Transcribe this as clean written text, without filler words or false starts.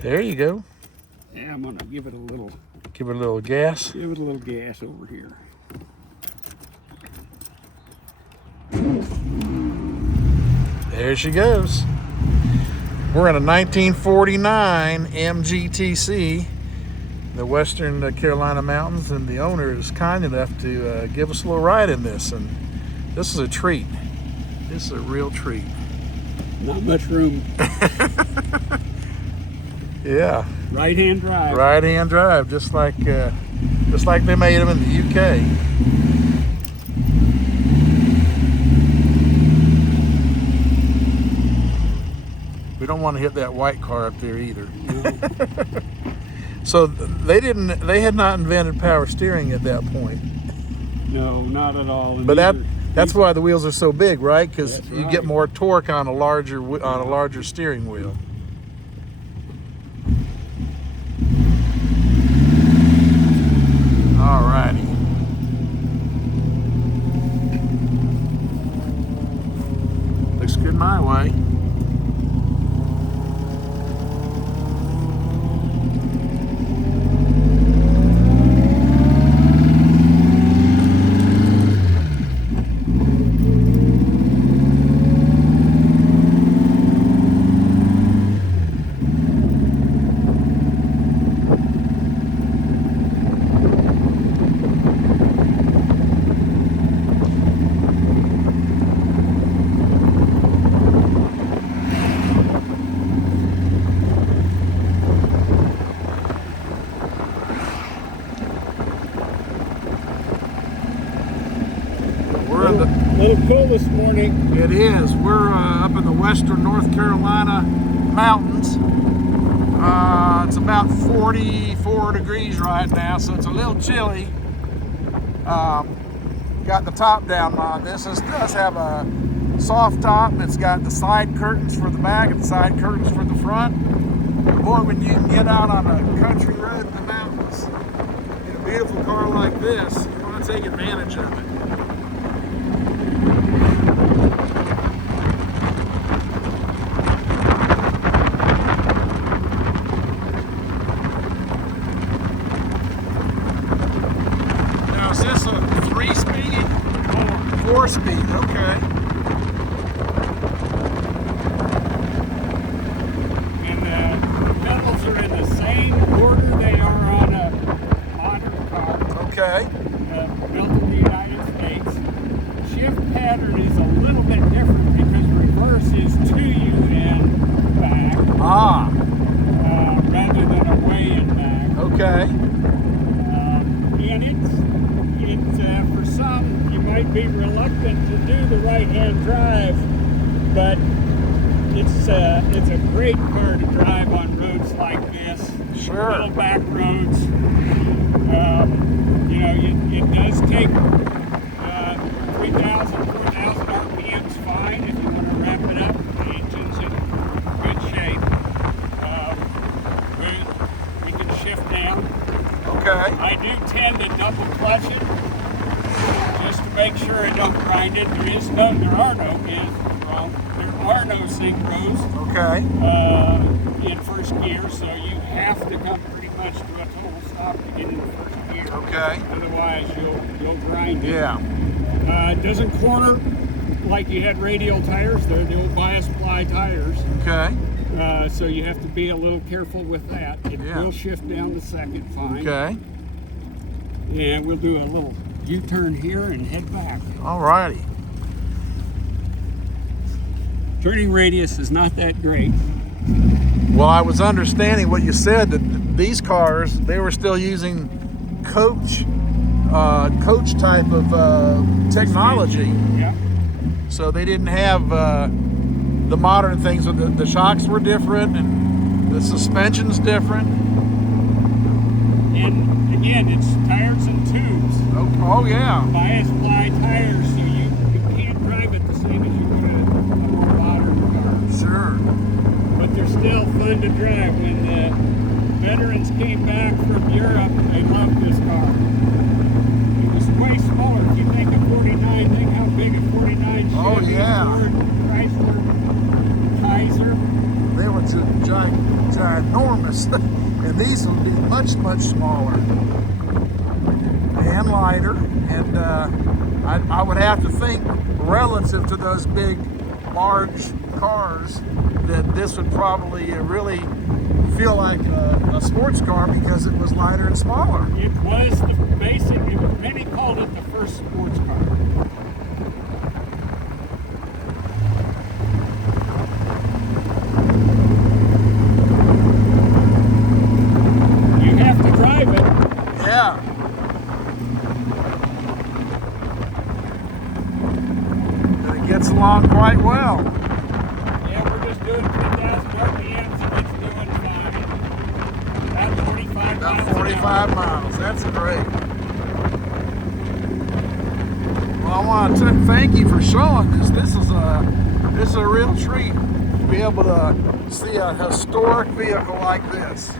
There you go. Yeah, I'm gonna give it a little. Give it a little gas. Give it a little gas over here. There she goes. We're in a 1949 MGTC, the Western Carolina Mountains, and the owner is kind enough to give us a little ride in this, and this is a treat. This is a real treat. Not much room. Yeah. Right-hand drive. Right-hand drive, just like they made them in the UK. We don't want to hit that white car up there either. No. So they had not invented power steering at that point. No, not at all. And But that's why the wheels are so big, right? Because you get right. more torque on a larger steering wheel. Alrighty. Looks good my way. A little cool this morning. It is. We're up in the western North Carolina mountains. It's about 44 degrees right now, so it's a little chilly. Got the top down on this. This does have a soft top. It's got the side curtains for the back and the side curtains for the front. Boy, when you can get out on a country road in the mountains in a beautiful car like this, you want to take advantage of it. Is this a 3-speed? 4-speed, okay. And the pedals are in the same order they are on a modern car. Okay. Built in the United States. Shift pattern is a little bit different because reverse is to you and back rather than away and back. Okay. And it's for some, you might be reluctant to do the right-hand drive, but it's a great car to drive on roads like this. Sure. Little back roads. It does take 3,000, 4,000 RPMs fine if you want to wrap it up. The engine's in good shape. We can shift down. Okay. I do tend to double clutch it just to make sure I don't grind it. There are no synchros. Okay. In first gear, so you have to come pretty much to a total stop to get into first gear. Okay. Otherwise, you'll grind it. Yeah. It doesn't corner like you had radial tires. They're the old bias ply tires. Okay. So you have to be a little careful with that. It will shift down to second fine. Okay. And we'll do a little U-turn here and head back. Alrighty. Turning radius is not that great. Well, I was understanding what you said, that these cars, they were still using coach type of technology. Yeah. So they didn't have the modern things. The shocks were different and the suspension's different. And again, it's tires and tubes. Oh yeah. Bias ply tires, so you can't drive it the same as you would a more modern car. Sure. But they're still fun to drive. When the veterans came back from Europe, they loved this car. It was way way smaller. If you think of 49, think how big a 49 Chevy, Oh, yeah. Ford, Chrysler, Kaiser. They were ginormous. And these will be much, much smaller and lighter. And I would have to think, relative to those big, large cars, that this would probably really feel like a sports car because it was lighter and smaller. It was the basic, many called it the first sports car. You have to drive it. Yeah. And it gets along quite well. Yeah, we're just doing 3,000 RPMs and it's doing fine. About 45 About miles 45 miles. That's great. Well, I want to thank you for showing this. This is a real treat to be able to see a historic vehicle like this.